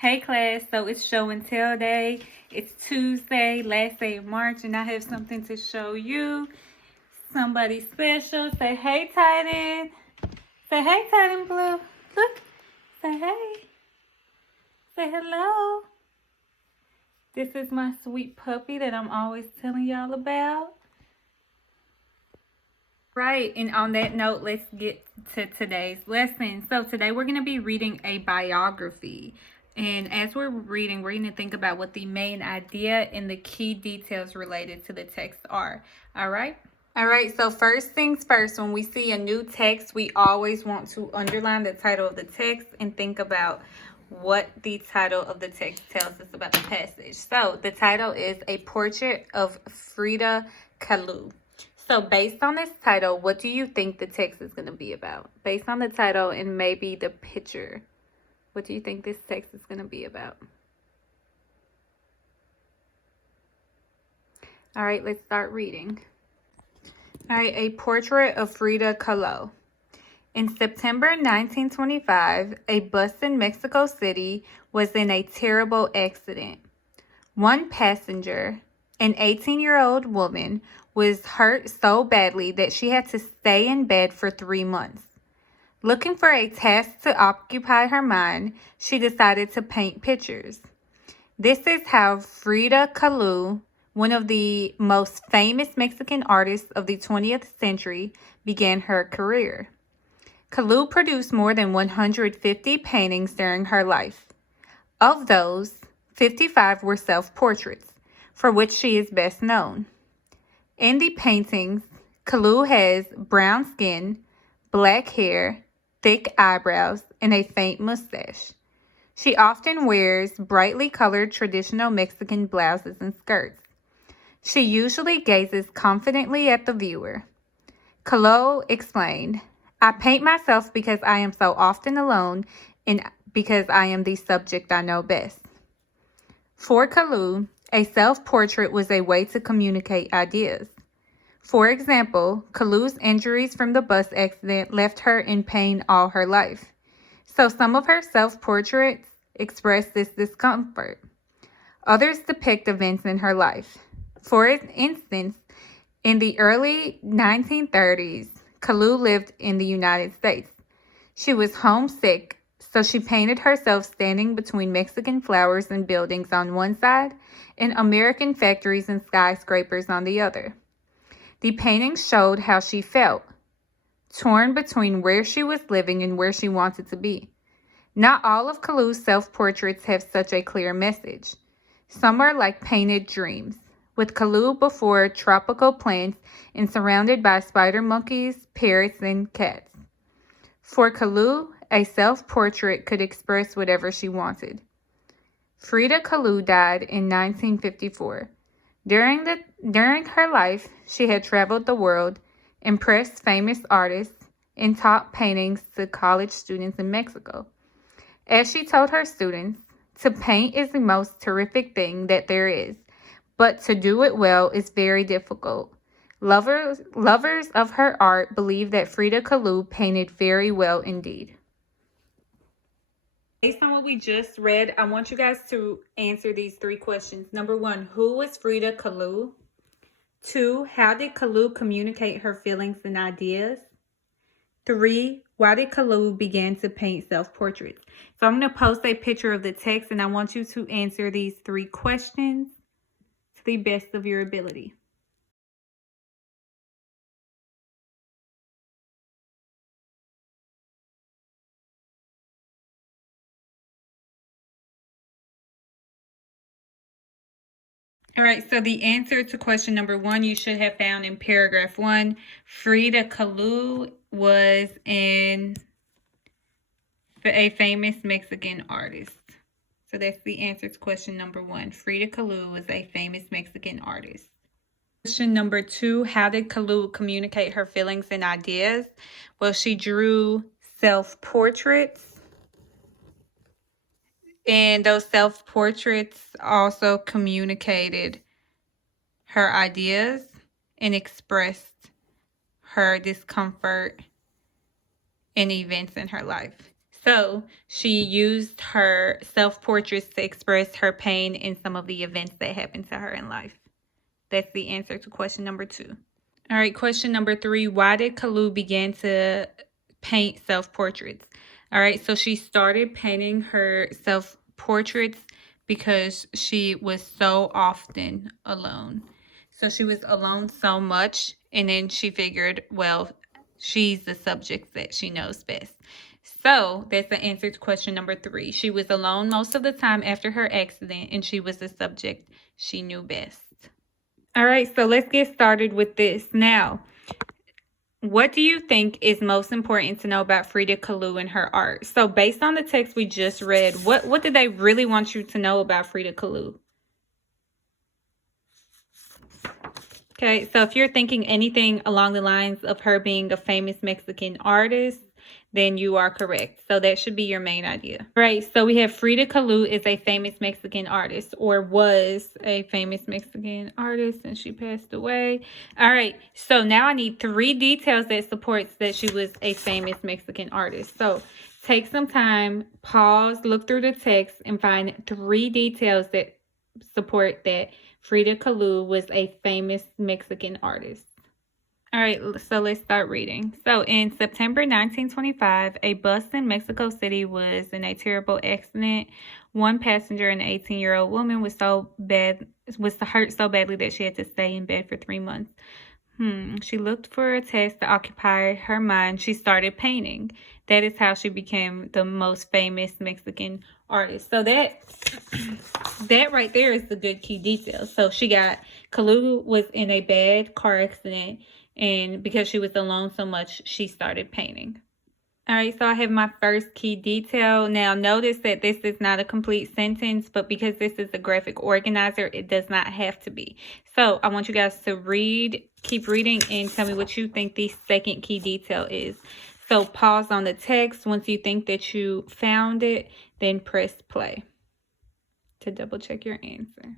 Hey class, so it's show and tell day. It's Tuesday, last day of March, and I have something to show you. Somebody special. Say hey, Titan. Say hey, Titan Blue. Look. Say hey. Say hello. This is my sweet puppy that I'm always telling y'all about. Right, and on that note, let's get to today's lesson. So today we're going to be reading a biography. And as we're reading, we're going to think about what the main idea and the key details related to the text are. All right? All right, so first things first, when we see a new text, we always want to underline the title of the text and think about what the title of the text tells us about the passage. So the title is A Portrait of Frida Kahlo. So based on this title, what do you think the text is going to be about? Based on the title and maybe the picture, what do you think this text is going to be about? All right, let's start reading. All right, A Portrait of Frida Kahlo. In September 1925, a bus in Mexico City was in a terrible accident. One passenger, an 18-year-old woman, was hurt so badly that she had to stay in bed for 3 months. Looking for a task to occupy her mind, she decided to paint pictures. This is how Frida Kahlo, one of the most famous Mexican artists of the 20th century, began her career. Kahlo produced more than 150 paintings during her life. Of those, 55 were self-portraits, for which she is best known. In the paintings, Kahlo has brown skin, black hair, thick eyebrows, and a faint mustache. She often wears brightly colored traditional Mexican blouses and skirts. She usually gazes confidently at the viewer. Kahlo explained, "I paint myself because I am so often alone and because I am the subject I know best." For Kahlo, a self-portrait was a way to communicate ideas. For example, Kahlo's injuries from the bus accident left her in pain all her life. So some of her self-portraits express this discomfort. Others depict events in her life. For instance, in the early 1930s, Kahlo lived in the United States. She was homesick, so she painted herself standing between Mexican flowers and buildings on one side and American factories and skyscrapers on the other. The paintings showed how she felt, torn between where she was living and where she wanted to be. Not all of Kahlo's self-portraits have such a clear message. Some are like painted dreams, with Kahlo before tropical plants and surrounded by spider monkeys, parrots, and cats. For Kahlo, a self-portrait could express whatever she wanted. Frida Kahlo died in 1954. During her life, she had traveled the world, impressed famous artists, and taught paintings to college students in Mexico. As she told her students, to paint is the most terrific thing that there is, but to do it well is very difficult. Lovers of her art believe that Frida Kahlo painted very well indeed. Based on what we just read, I want you guys to answer these 3 questions. Number 1, who was Frida Kahlo? 2, how did Kahlo communicate her feelings and ideas? 3, why did Kahlo begin to paint self-portraits? So I'm going to post a picture of the text, and I want you to answer these 3 questions to the best of your ability. All right, so the answer to question number 1 you should have found in paragraph 1. Frida Kahlo was a famous Mexican artist. So that's the answer to question number 1. Frida Kahlo was a famous Mexican artist. Question number 2, how did Kahlo communicate her feelings and ideas? Well, she drew self-portraits. And those self-portraits also communicated her ideas and expressed her discomfort and events in her life. So she used her self-portraits to express her pain in some of the events that happened to her in life. That's the answer to question number 2. All right, question number 3. Why did Kalu begin to paint self-portraits? All right, so she started painting her self-portraits because she was so often alone. So she was alone so much, and then she figured, well, she's the subject that she knows best. So that's the answer to question number 3. She was alone most of the time after her accident, and she was the subject she knew best. All right, so let's get started with this. Now, what do you think is most important to know about Frida Kahlo and her art? So based on the text we just read, what did they really want you to know about Frida Kahlo? Okay, so if you're thinking anything along the lines of her being a famous Mexican artist, then you are correct. So that should be your main idea. Right, so we have Frida Kahlo is a famous Mexican artist, or was a famous Mexican artist, and she passed away. All right, so now I need 3 details that supports that she was a famous Mexican artist. So take some time, pause, look through the text, and find 3 details that support that Frida Kahlo was a famous Mexican artist. All right, so let's start reading. So in September 1925, a bus in Mexico City was in a terrible accident. One passenger, an 18-year-old woman, was hurt so badly that she had to stay in bed for 3 months. She looked for a task to occupy her mind. She started painting. That is how she became the most famous Mexican artist. So that right there is the good key detail. So Kalu was in a bad car accident, and because she was alone so much, she started painting. All right, so I have my first key detail. Now, notice that this is not a complete sentence, but because this is a graphic organizer, it does not have to be. So I want you guys to keep reading, and tell me what you think the second key detail is. So pause on the text. Once you think that you found it, then press play to double check your answer.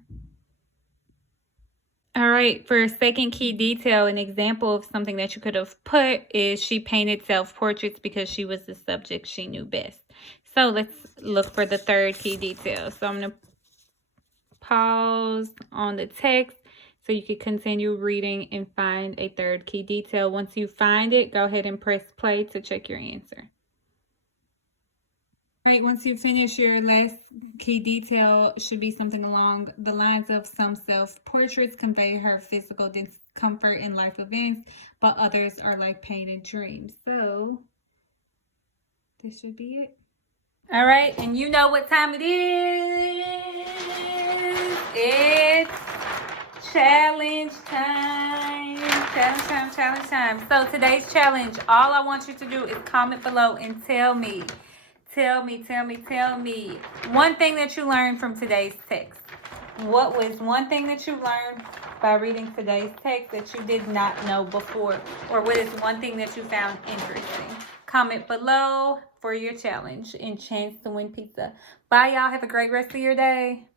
All right, for a second key detail, an example of something that you could have put is she painted self-portraits because she was the subject she knew best. So let's look for the third key detail. So I'm going to pause on the text so you can continue reading and find a third key detail. Once you find it, go ahead and press play to check your answer. All right, once you finish, your last key detail should be something along the lines of some self-portraits convey her physical discomfort in life events, but others are like pain and dreams. So this should be it. All right, and you know what time it is. It's challenge time. Challenge time. So today's challenge, all I want you to do is comment below and tell me one thing that you learned from today's text. What was one thing that you learned by reading today's text that you did not know before? Or what is one thing that you found interesting? Comment below for your challenge and chance to win pizza. Bye, y'all. Have a great rest of your day.